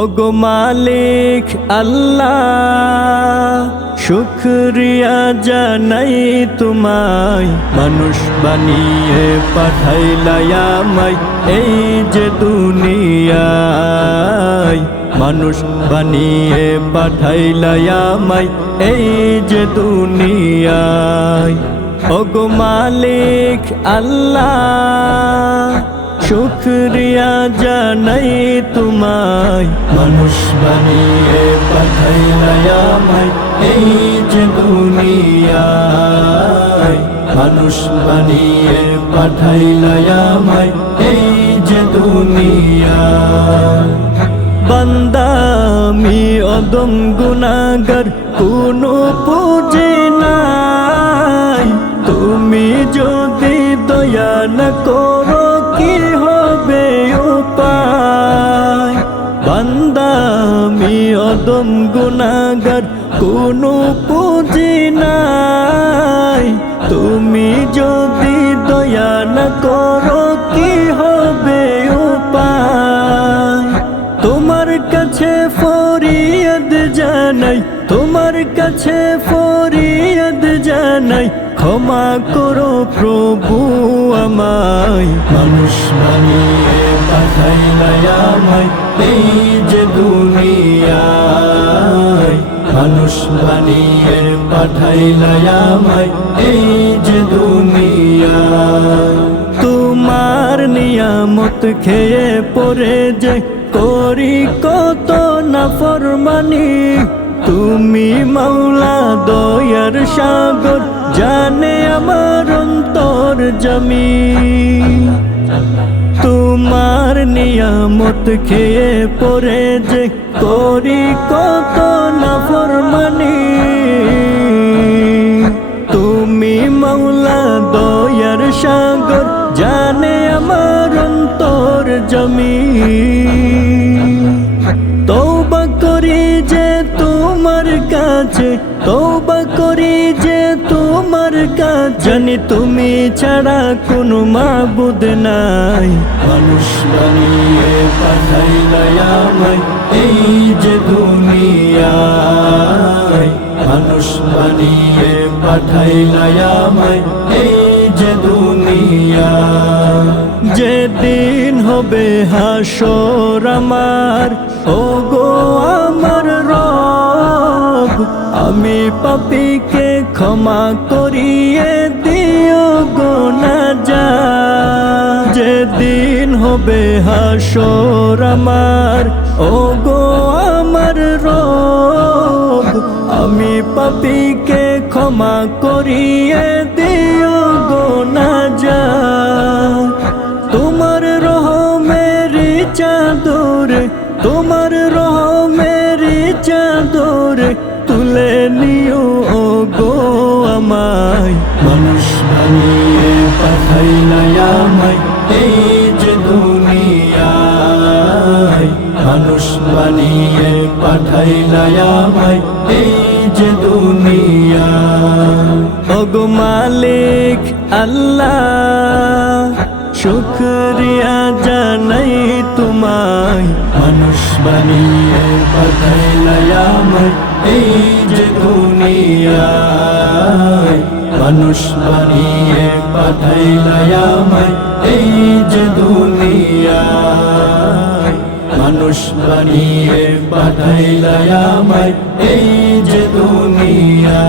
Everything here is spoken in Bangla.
ওগো মালিক আল্লাহ, শুক্রিয়া জানাই তোমায়। মানুষ বানিয়ে পাঠাইলাই আমায় এই যে দুনিয়ায়। মানুষ বানিয়ে পাঠাইলাই আমায় এই যে দুনিয়ায়। ওগো মালিক আল্লাহ শুক্রিয়া জানাই তোমায়। মানুষ বানিয়ে পাঠাইলাই যে দুনিয়ায়। মানুষ বানিয়ে পাঠাইলাই আমায় এই যে দুনিয়ায়। বান্দা, আমি অদম গুনাগার কোনো পুজে নাই। তুমি যদি দয়া না করো আমি অদম গুনাগার কোনো পুঁজি নাই। তুমি যদি দয়া না করো, কি হবে উপায়? তোমার কাছে ফরিয়াদ জানাই, তোমার কাছে ফরিয়াদ জানাই, ক্ষমা করো প্রভু আমায়। মানুষ বানিয়ে পাঠাইলাই আমায়, এই যে দুনিয়ায় মানুষ বানিয়ে পাঠাইলাই আমায় এই যে দুনিয়ায় তোমার নিয়ামত খেয়ে পড়ে যে করি কত না ফরমানি তুমি মাওলা দয়ার সাগর, জানে আমার অন্তর জমি। তোমার নিয়ামত খেয়ে পড়ে যে করি কত না ফরমানি। তুমি মাওলা দয়ার সাগর, জানে আমার অন্তর জমি। তৌবা করি যে তোমার কাছে তৌবা করি যে তোমার কাছে। জানি তুমি ছাড়া কোনো মা মাবুদ নাই। মানুষ বানিয়ে পাঠাইলাই আমায় এই যে দুনিয়ায়। মানুষ বানিয়ে পাঠাইলাই আমায় এই যে দুনিয়া যেদিন হবে হাসর আমার ও গো আমার রব আমি পাপিকে ক্ষমা করিয়ে দিও গো না যা যেদিন হবে হাসর আমার, ও গো আমার রব, আমি পাপিকে ক্ষমা করিয়ে দিও গো না যা মানুষ বানিয়ে পাঠাইলাই আমায় এই যে দুনিয়া। ওগো মালিক আল্লাহ, শুক্রিয়া জানাই তোমায়। মানুষ বানিয়ে পাঠাইলাই আমায় এই যে দুনিয়ায় মানুষ বানিয়ে পাঠাইলাই আমায় এই যে দুনিয়ায় মানুষ বানিয়ে পাঠাইলায় আমায় এই যে দুনিয়া।